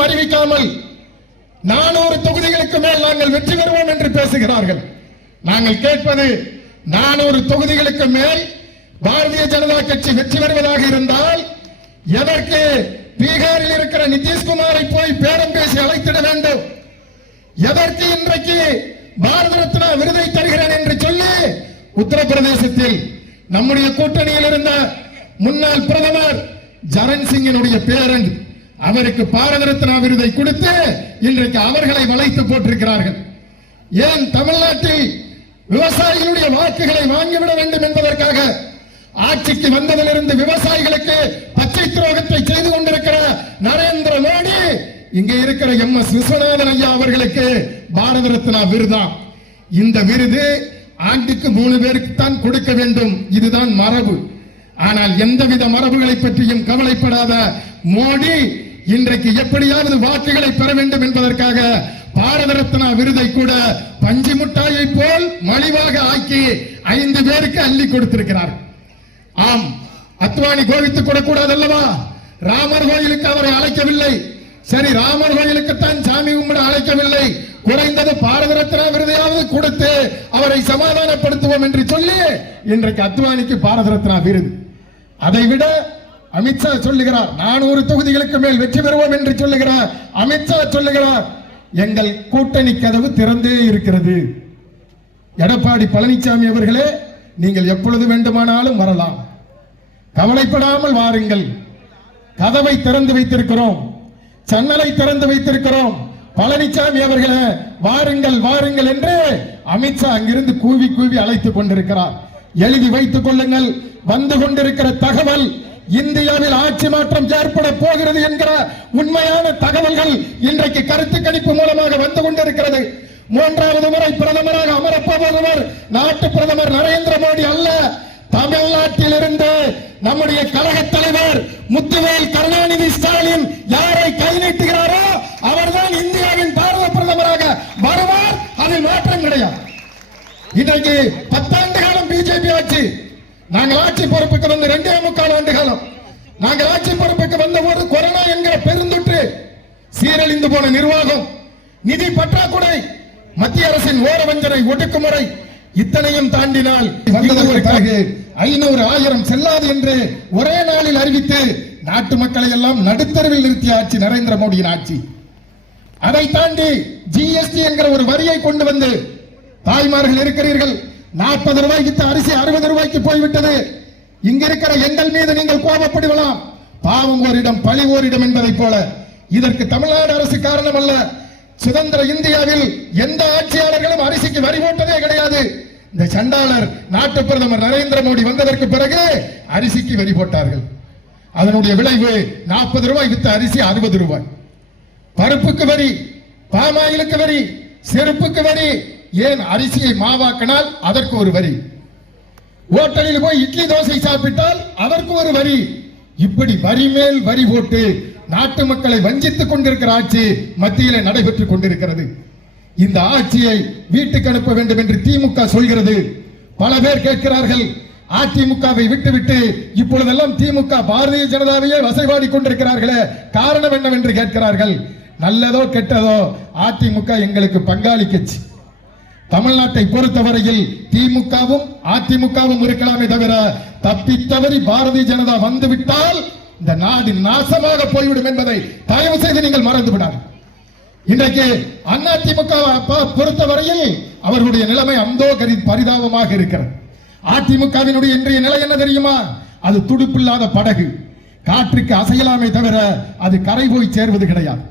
இன்னும் அறிவிக்காமல் நானூறு தொகுதிகளுக்கு மேல் நாங்கள் வெற்றி பெறுவோம் என்று பேசுகிறார்கள். நாங்கள் கேட்பது நானூறு தொகுதிகளுக்கு மேல் பாரதிய ஜனதா கட்சி வெற்றி பெறுவதாக இருந்தால் எதற்கு பீகாரில் இருக்கிற நிதிஷ்குமாரை போய் பேரம் பேசி அழைத்திட வேண்டும்? எதற்கு இன்றைக்கு பாரத ரத்னா விருதை தருகிறேன் என்று சொல்லி உத்தரப்பிரதேசத்தில் நம்முடைய கூட்டணியில் இருந்த முன்னாள் பிரதமர் ஜரன் சிங்கினுடைய பேரன் அவருக்கு பாரத ரத்னா விருதை கொடுத்து இன்றைக்கு அவர்களை வளைத்து போட்டிருக்கிறார்கள். ஏன் தமிழ்நாட்டில் விவசாயிகளுடைய வாக்குகளை வாங்கிவிட வேண்டும் என்பதற்காக ஆட்சிக்கு வந்ததிலிருந்து விவசாயிகளுக்கு பச்சை துரோகத்தை செய்து கொண்டிருக்கிற நரேந்திர மோடி இங்கே இருக்கிற எம் எஸ் விஸ்வநாதன் ஐயா அவர்களுக்கு பாரத ரத்னா விருதா? இந்த விருது ஆண்டுக்கு மூணு பேருக்கு தான் கொடுக்க வேண்டும். இதுதான் மரபு. ஆனால் எந்தவித மரபுகளை பற்றியும் கவலைப்படாத மோடி இன்றைக்கு எப்படியாவது வாக்குகளை பெற வேண்டும் என்பதற்காக பாரத ரத்னா விருதை கூட பஞ்சு முட்டாயை போல் மலிவாக ஆக்கி ஐந்து பேருக்கு அள்ளி கொடுத்திருக்கிறார். ஆம் அத்வானி கோவித்துக் கொள்ளக்கூடாது அல்லவா ராமர் கோயிலுக்கு அவரை அழைக்கவில்லை. சரி ராமர் கோயிலுக்குத்தான் சாமி கும்பிட அழைக்கவில்லை. குறைந்தது பாரத ரத்னா விருதையாவது கொடுத்து அவரை சமாதானப்படுத்துவோம் என்று சொல்லி இன்றைக்கு அத்வானிக்கு பாரத ரத்னா விருது. அதை விட அமித்ஷா சொல்லுகிறார் நானூறு தொகுதிகளுக்கு மேல் வெற்றி பெறுவோம் என்று சொல்லுகிறார். அமித்ஷா சொல்லுகிறார் எங்கள் கூட்டணி கதவு திறந்தே இருக்கிறது. எடப்பாடி பழனிசாமி அவர்களே நீங்கள் எப்பொழுது வேண்டுமானாலும் வரலாம். கவலைப்படாமல் வாருங்கள். கதவை திறந்து வைத்திருக்கிறோம். சன்னலை திறந்து வைத்திருக்கிறோம். பழனிசாமி அவர்களே வாருங்கள் வாருங்கள் என்று அமித்ஷா அங்கிருந்து கூவி கூவி அழைத்துக் கொண்டிருக்கிறார். எழுதி வைத்துக் கொள்ளுங்கள். வந்து கொண்டிருக்கிற தகவல் இந்தியாவில் ஆட்சி மாற்றம் ஏற்பட போகிறது என்கிற உண்மையான தகவல்கள் இன்றைக்கு கருத்து கணிப்பு மூலமாக வந்து கொண்டிருக்கிறது. மூன்றாவது முறை பிரதமராக அமரப்போவதவர் நாட்டு பிரதமர் நரேந்திர மோடி அல்ல. தமிழ்நாட்டில் இருந்து நம்முடைய கழக தலைவர் முத்துவேல் கருணாநிதி ஸ்டாலின் யாரை கை நீட்டுகிறாரோ அவர்தான் இந்தியாவின் பாரத பிரதமராக வருவார். அதில் மாற்றம் கிடையாது. இன்றைக்கு பத்தாண்டு நாங்கள் ஆட்சி பொறுப்புக்கு வந்து ரெண்டே முக்கால் ஆண்டு காலம் நாங்கள் ஆட்சி பொறுப்புக்கு வந்த போது கொரோனா என்கிற பெருந்தொற்று சீரழிந்து போன நிர்வாகம் நிதி பற்றாக்குறை மத்திய அரசின் ஓர வஞ்சனை ஒடுக்குமுறை இத்தனையும் தாண்டினால் பிறகு ஐநூறு ஆயிரம் செல்லாது என்று ஒரே நாளில் அறிவித்து நாட்டு மக்களை எல்லாம் நடுத்தருவில் நிறுத்திய ஆட்சி நரேந்திர மோடியின் ஆட்சி. அதை தாண்டி ஜிஎஸ்டி என்கிற ஒரு வரியை கொண்டு வந்து தாய்மார்கள் இருக்கிறீர்கள். நாற்பது ரூபாய்க்கு அரிசி அறுபது ரூபாய்க்கு போய்விட்டது. இங்க இருக்கிற எங்கள் மீது நீங்கள் கோபப்படுவலாம். பாவம் ஓரிடம் பழி ஓரிடம் என்பதைப் போல. இதற்கு தமிழ்நாடு அரசு காரணம் அல்ல சுதந்திர இந்தியாவில் எந்த ஆட்சியாளர்களும் அரிசிக்கு வரி போட்டதே கிடையாது. இந்த சண்டாளர் நாட்டு பிரதமர் நரேந்திர மோடி வந்ததற்கு பிறகு அரிசிக்கு வரி போட்டார்கள். அதனுடைய விளைவு நாற்பது ரூபாய் வித்த அரிசி அறுபது ரூபாய். பருப்புக்கு வரி பாமாயிலுக்கு வரி செருப்புக்கு வரி ஏன் அரிசியை மாவாக்கினால் அதற்கு ஒரு வரி? ஹோட்டலில் போய் இட்லி தோசை சாப்பிட்டால் அதற்கு ஒரு வரி. இப்படி வரி மேல் வரி போட்டு நாட்டு மக்களை வஞ்சித்துக் கொண்டிருக்கிற ஆட்சி மத்தியில் நடைபெற்றுக் கொண்டிருக்கிறது. இந்த ஆட்சியை வீட்டுக்கு அனுப்ப வேண்டும் என்று திமுக சொல்கிறது. பல பேர் கேட்கிறார்கள் அதிமுகவை விட்டுவிட்டு இப்பொழுதெல்லாம் திமுக பாரதிய ஜனதாவையே வசைபாடி கொண்டிருக்கிறார்களே காரணம் என்னவென்று கேட்கிறார்கள். நல்லதோ கெட்டதோ அதிமுக எங்களுக்கு பங்காளி தமிழ்நாட்டை பொறுத்தவரையில் திமுகவும் அதிமுகவும் இருக்கலாமே தவிர தப்பி தவறி பாரதிய ஜனதா வந்துவிட்டால் இந்த நாடு நாசமாக போய்விடும் என்பதை தயவு செய்து நீங்கள் மறந்து விடாது இன்றைக்கு அதிமுக பொறுத்தவரையில் அவர்களுடைய நிலைமை அந்தோ கரி பரிதாபமாக இருக்கிறது. அதிமுகவினுடைய இன்றைய நிலை என்ன தெரியுமா? அது துடுப்பில்லாத படகு. காற்றுக்கு அசையலாமே தவிர அது கரை போய் சேர்வது கிடையாது.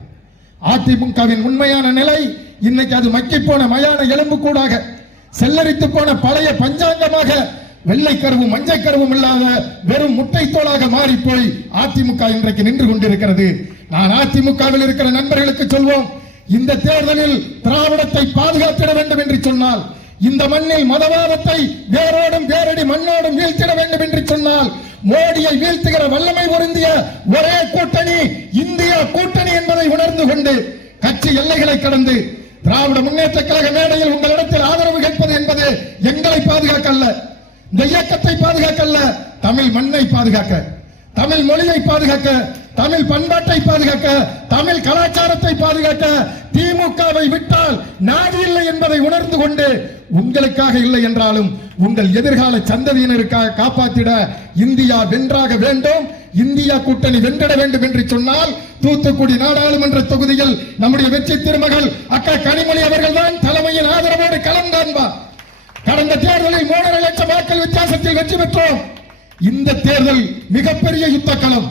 அதிமுகவின் உண்மையான நிலை இன்னைக்கு அது மக்கி போன மயான எலும்பு கூடாக செல்லரித்து போன பழைய பஞ்சாங்கமாக வெள்ளை கருவும் மஞ்சள் கருவும் இல்லாத வெறும் முட்டை தோளாக மாறி போய் அதிமுக இன்றைக்கு நின்று கொண்டிருக்கிறது. நான் அதிமுகவில் இருக்கிற நண்பர்களுக்கு சொல்வோம் இந்த தேர்தலில் திராவிடத்தை பாதுகாத்திட வேண்டும் என்று சொன்னால் இந்த மண்ணில் மதவாதத்தை வேரோடும் வேரடி மண்ணோடும் வீழ்த்திட வேண்டும் என்று சொன்னால் மோடியை வீழ்த்துகிற வல்லமை பொருந்திய ஒரே கூட்டணி இந்தியா கூட்டணி என்பதை உணர்ந்து கொண்டு கட்சி எல்லைகளை கடந்து திராவிட முன்னேற்ற கழக மேடையில் உங்களிடத்தில் ஆதரவு கேட்பது என்பது எங்களை பாதுகாக்க அல்ல இந்த இயக்கத்தை பாதுகாக்கல்ல. தமிழ் மண்ணை பாதுகாக்க. தமிழ் மொழியை பாதுகாக்க. தமிழ் பண்பாட்டை பாதுகாக்க. தமிழ் கலாச்சாரத்தை பாதுகாக்க. திமுகவை விட்டால் நாடு இல்லை என்பதை உணர்ந்து கொண்டு உங்களுக்காக இல்லை என்றாலும் உங்கள் எதிர்கால சந்ததியினருக்காக காப்பாற்றிட இந்தியா வென்றாக வேண்டும். இந்தியா கூட்டணி வென்றிட வேண்டும் என்று சொன்னால் தூத்துக்குடி நாடாளுமன்ற தொகுதியில் நம்முடைய வெற்றி திருமகள் அக்கா கனிமொழி அவர்கள் தான் தலைமையின் ஆதரவோடு களம் காண்பார் கடந்த தேர்தலில் மூன்றரை லட்சம் வாக்கள் வித்தியாசத்தில் வெற்றி பெற்றோம். இந்த தேர்தல் மிகப்பெரிய யுத்த களம்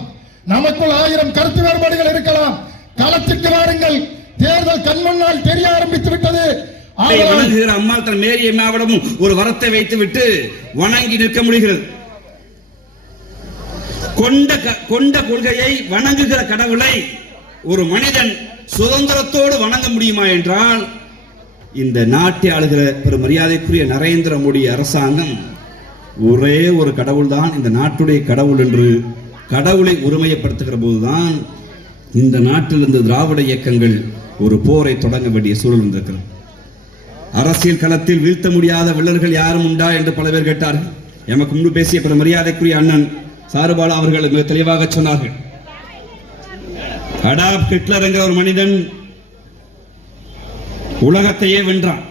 நமக்குள் ஆயிரம் கருத்து வேறுபாடுகள் இருக்கலாம். களத்திற்கு வாருங்கள். தேர்தல் கண்முன்னால் தெரிய ஆரம்பித்து விட்டது. தன் மேரி அம்மாவிடமும் ஒரு வரத்தை வைத்துவிட்டு வணங்கி நிற்க முடிகிறது. கொண்ட க- கொண்ட கொள்கையை வணங்குகிற கடவுளை ஒரு மனிதன் சுதந்திரத்தோடு வணங்க முடியுமா என்றால் இந்த நாட்டை ஆளுகிற பெரும் மரியாதைக்குரிய நரேந்திர மோடி அரசாங்கம் ஒரே ஒரு கடவுள் தான் இந்த நாட்டுடைய கடவுள் என்று கடவுளை ஒருமையப்படுத்துகிற போதுதான் இந்த நாட்டில் இந்த திராவிட இயக்கங்கள் ஒரு போரை தொடங்க வேண்டிய சூழல் வந்திருக்கிறது. அரசியல் களத்தில் வீழ்த்த முடியாத வில்லர்கள் யாரும் உண்டா என்று பல பேர் கேட்டார்கள். எமக்கு முன்பு பேசிய பிற மரியாதைக்குரிய அண்ணன் சாருபாலா அவர்கள் மிக தெளிவாக சொன்னார்கள். அடாப் ஹிட்லர் என்கிற ஒரு மனிதன் உலகத்தையே வென்றான்.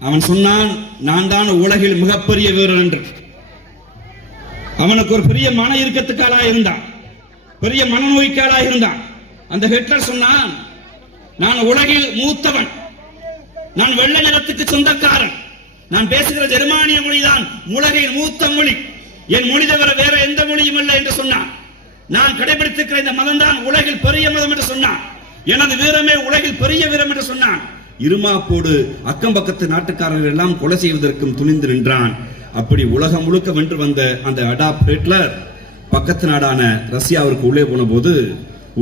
அவன் சொன்னான் நான் தான் உலகில் மிகப்பெரிய வீரன் என்று. அவனுக்கு ஒரு பெரிய மன இறுக்கத்துக்காலா இருந்தான். பெரிய மனநோய்க்காலா இருந்தான். அந்த ஹிட்லர் சொன்னான் நான் உலகில் மூத்தவன். நான் வெள்ளை நிறத்துக்கு சொந்தக்காரன். நான் பேசுகிற ஜெர்மானிய மொழிதான் உலகின் மூத்த மொழி. என் மொழி தவிர வேற எந்த மொழியும் இல்லை என்று சொன்னான். நான் கடைபிடித்திருக்கிற இந்த மதம் தான் உலகில் பெரிய மதம் என்று சொன்னான். எனது வீரமே உலகில் பெரிய வீரம் என்று சொன்னான். இருமாப்போடு அக்கம் பக்கத்து நாட்டுக்காரர்கள் எல்லாம் கொலை செய்வதற்கும் துணிந்து நின்றான். அப்படி உலகம் முழுக்க வென்று வந்த அந்த அடாப் ஹிட்லர் பக்கத்து நாடான ரஷ்யாவிற்கு உள்ளே போன போது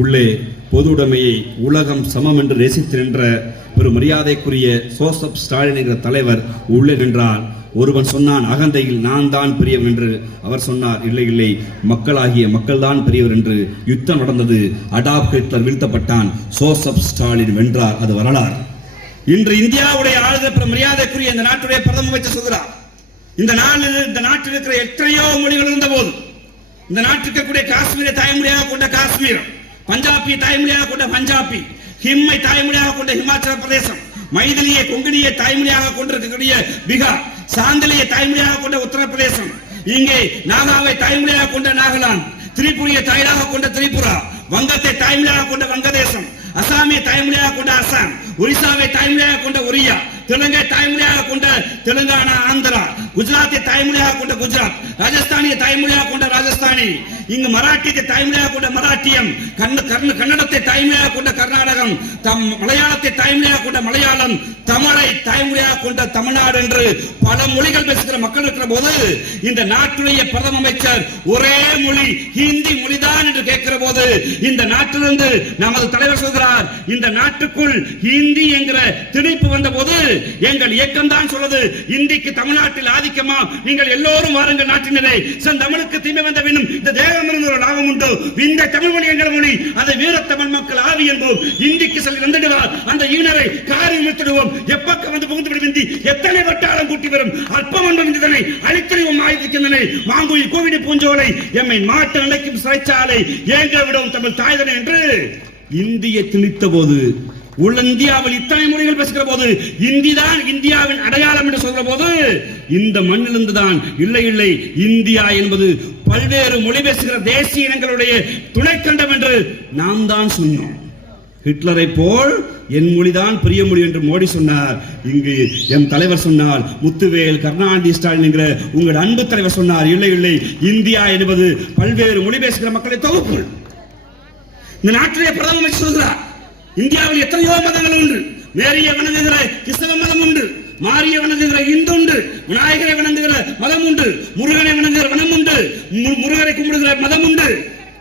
உள்ளே பொது உடைமையை உலகம் சமம் என்று நேசித்து நின்ற பெரும் மரியாதைக்குரிய சோசப் ஸ்டாலின் என்கிற தலைவர் உள்ளே நின்றார். ஒருவன் சொன்னான் அகந்தையில் நான் தான் பெரியவன் என்று அவர் சொன்னார். இல்லை இல்லை மக்களாகிய மக்கள்தான் பெரியவர் என்று யுத்தம் நடந்தது. அடாப் ஹிட்லர் வீழ்த்தப்பட்டான். சோசப் ஸ்டாலின் வென்றார் அது வரலாறு. இன்று இந்தியாவுடைய ஆளுநர் மரியாதைக்குரிய இந்த நாட்டுடைய பிரதம அமைச்சர் சொல்கிறார் இந்த நாளில் இந்த நாட்டில் இருக்கிற எத்தனையோ மொழிகள் இருந்த போது இந்த நாட்டில் இருக்கக்கூடிய காஷ்மீரை தாய்மொழியாக கொண்ட காஷ்மீர் பஞ்சாபி தாய்மொழியாக கொண்ட பஞ்சாபி ஹிம்மை தாய்மொழியாக கொண்ட ஹிமாச்சல பிரதேசம் மைதிலியை கொங்கணியை தாய்மொழியாக கொண்டிருக்கக்கூடிய பீகார் சாந்தலையை தாய்மொழியாக கொண்ட உத்தரப்பிரதேசம். இங்கே நாகாவை தாய்மொழியாக கொண்ட நாகாலாந்து திரிபுரியை தாயாக கொண்ட திரிபுரா வங்கத்தை தாய்மொழியாக கொண்ட வங்கதேசம் அசாமியை தாய்மொழியாக கொண்ட அசாம் ஒரிசாவை தாய்மொழியாக கொண்ட ஒரியா தெலுங்கை தாய்மொழியாக கொண்ட தெலுங்கானா ஆந்திரா குஜராத்தை தாய்மொழியாக கொண்ட குஜராத் ராஜஸ்தானியை தாய்மொழியாக கொண்ட ராஜஸ்தானி இங்கு மராட்டியத்தை தாய்மொழியாக கொண்ட மராட்டியம் கண்ண கர்ண கன்னடத்தை தாய்மொழியாக கொண்ட கர்நாடகம் தம் மலையாளத்தை தாய்மொழியாக கொண்ட மலையாளம் தமிழை தாய்மொழியாக கொண்ட தமிழ்நாடு என்று பல மொழிகள் பேசுகிற மக்கள் இருக்கிற போது இந்த நாட்டுடைய பிரதம அமைச்சர் ஒரே மொழி ஹிந்தி மொழிதான் என்று கேட்கிற போது இந்த நாட்டிலிருந்து நமது தலைவர் சொல்கிறார் இந்த நாட்டுக்குள் ஹிந்தி என்கிற திணிப்பு வந்த போது எங்கள் இயக்கம் தான் சொல்லுது. இந்திக்கு தமிழ்நாட்டில் ஆதிக்கமா? நீங்கள் எல்லோரும் வாருங்கள் நாட்டினரே. சன் தமிழுக்கு தீமை வந்த பின்னும் இந்த தேகம் ஒரு லாபம் உண்டு. இந்த தமிழ் மொழி எங்கள் மொழி அதை வீரத்தமிழ் மக்கள் ஆவி என்போம். இந்திக்கு செல் வந்துடுவார் அந்த ஈனரை காரி விட்டுடுவோம் எப்பக்கம் வந்து புகுந்து விடும் இந்தி எத்தனை வட்டாரம் கூட்டி வரும்? அற்பம் என்பது இதனை அழித்தறிவும் ஆயுதிக்கின்றனை மாங்குயில் கோவிடி பூஞ்சோலை எம்மை மாட்டு அணைக்கும் சிறைச்சாலை ஏங்க விடும் தமிழ் தாய்தனை என்று இந்தியை திணித்த போது உள்ள இந்தியாவில் இத்தனை மொழிகள் பேசுகிற போது இந்தி தான் இந்தியாவின் அடையாளம் என்று சொல்கிற போது இந்த மண்ணிலிருந்து தான் இல்லை இல்லை இந்தியா என்பது பல்வேறு மொழி பேசுகிற தேசிய இனங்களுடைய துணைக்கண்டம் என்று நாம் தான் சொன்னோம். ஹிட்லரை போல் என் மொழிதான் பெரிய மொழி என்று மோடி சொன்னார். இங்கு என் தலைவர் சொன்னார் முத்துவேல் கருணாநிதி ஸ்டாலின் என்கிற உங்கள் அன்பு தலைவர் சொன்னார். இல்லை இல்லை இந்தியா என்பது பல்வேறு மொழி பேசுகிற மக்களை தொகுப்பு. இந்த நாட்டிலே பிரதமர் சொல்கிறார்? இந்தியாவில் எத்தனையோ மதங்கள் உண்டு. மேரிய வணங்குகிற கிறிஸ்தவ மதம் உண்டு. மாரிய வணங்குகிற இந்து உண்டு. விநாயகரை வணங்குகிற மதம் உண்டு. முருகனை வணங்குகிற மனம் உண்டு. முருகனை கும்பிடுகிற மதம் உண்டு.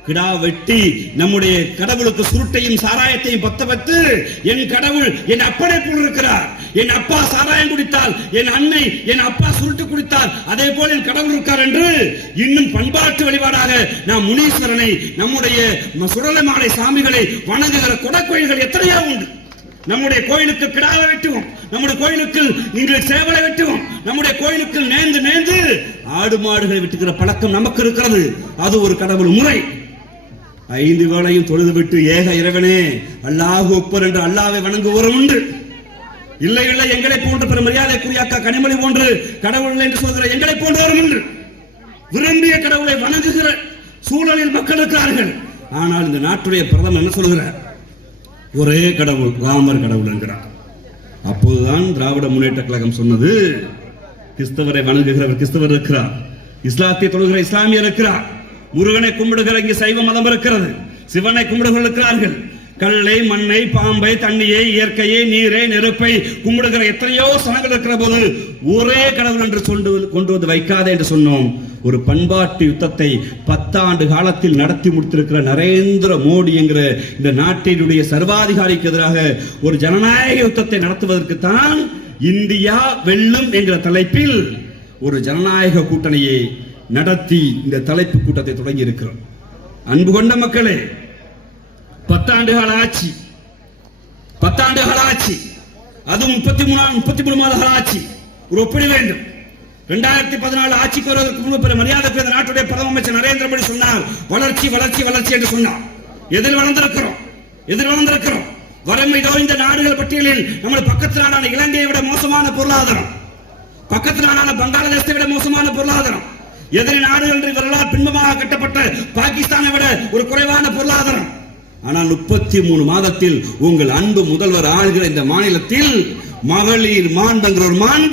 கிடா வெட்டி நம்முடைய கடவுளுக்கு சுருட்டையும் சாராயத்தையும் பத்த வைத்து என் கடவுள் என் அப்பனை போல் இருக்கிறார். என் அப்பா சாராயம் குடித்தால் என் அன்னை என் அப்பா சுருட்டு குடித்தால் அதே போல் என் கடவுள் இருக்கார் என்று இன்னும் பண்பாட்டு வழிபாடாக நாம் முனீஸ்வரனை நம்முடைய ம- சாமிகளை வணங்குகிற கொடக்கோயில்கள் எத்தனையோ உண்டு. நம்முடைய கோயிலுக்கு கிடாவை வெட்டுவோம். நம்முடைய கோயிலுக்கு நீங்கள் சேவலை வெட்டுவோம். நம்முடைய கோயிலுக்கு நேர்ந்து நேர்ந்து ஆடு மாடுகளை வெட்டுகிற பழக்கம் நமக்கு இருக்கிறது. அது ஒரு கடவுள் முறை. ஐந்து வேளையும் தொழுது விட்டு ஏக இறைவனே அல்லாஹ் ஒப்பர் என்று அல்லாவை வணங்குவோரும் உண்டு. இல்லை இல்லை எங்களை போன்ற பெரும் மரியாதைக்குரிய அக்கா கனிமொழி போன்று கடவுள் இல்லை என்று சொல்கிற எங்களை போன்றவர்கள் விரும்பிய கடவுளை வணங்குகிற சூழலில் மக்கள் இருக்கிறார்கள். ஆனால் இந்த நாட்டுடைய பிரதமர் என்ன சொல்கிறார்? ஒரே கடவுள் ராமர் கடவுள் என்கிறார். அப்போதுதான் திராவிட முன்னேற்ற கழகம் சொன்னது கிறிஸ்தவரை வணங்குகிறவர் கிறிஸ்தவர் இருக்கிறார். இஸ்லாத்தை தொழுகிற இஸ்லாமியர் இருக்கிறார். முருகனை கும்பிடுகிற இங்கு சைவ மதம் இருக்கிறது. சிவனை கும்பிடுகிற இருக்கிறார்கள். கல்லை மண்ணை பாம்பை தண்ணியை இயற்கையை நீரை நெருப்பை கும்பிடுகிற எத்தனையோ சனங்கள் இருக்கிற போது ஒரே கடவுள் என்று சொல்லு கொண்டு வந்து வைக்காதே என்று சொன்னோம். ஒரு பண்பாட்டு யுத்தத்தை பத்தாண்டு காலத்தில் நடத்தி முடித்திருக்கிற நரேந்திர மோடி என்கிற இந்த நாட்டினுடைய சர்வாதிகாரிக்கு எதிராக ஒரு ஜனநாயக யுத்தத்தை நடத்துவதற்கு தான் இந்தியா வெல்லும் என்கிற தலைப்பில் ஒரு ஜனநாயக கூட்டணியை நடத்தி இந்த தலைப்பு கூட்டத்தை தொடங்கி இருக்கிறோம் அன்பு கொண்ட மக்களே பத்தாண்டு கால ஆட்சி பத்தாண்டு ஆட்சி அது முப்பத்தி மூணு முப்பத்தி மூணு மாதங்கள் கால ஆட்சி ஒரு ஒப்பிட வேண்டும். இரண்டாயிரத்தி பதினாலு ஆட்சிக்கு வருவதற்கு முன்பு பிற மரியாதைக்கு இந்த நாட்டுடைய பிரதம அமைச்சர் நரேந்திர மோடி சொன்னார் வளர்ச்சி வளர்ச்சி வளர்ச்சி என்று சொன்னார். எதிர் வளர்ந்திருக்கிறோம்? எதிர் வளர்ந்திருக்கிறோம்? வறுமை இந்த நாடுகள் பட்டியலில் நம்ம பக்கத்து நாடான இலங்கையை விட மோசமான பொருளாதாரம். பக்கத்து நாடான பங்களாதேசத்தை விட மோசமான பொருளாதாரம். எதிரி நாடுகள் என்று வரலாறு பின்பமாக கட்டப்பட்ட பாகிஸ்தானை விட ஒரு குறைவான பொருளாதாரம். ஆனால் முப்பத்தி மூணு மாதத்தில் உங்கள் அன்பு முதல்வர் ஆளுகிற இந்த மாநிலத்தில் மகளிர் மாண்புங்கிற ஒரு மாண்பு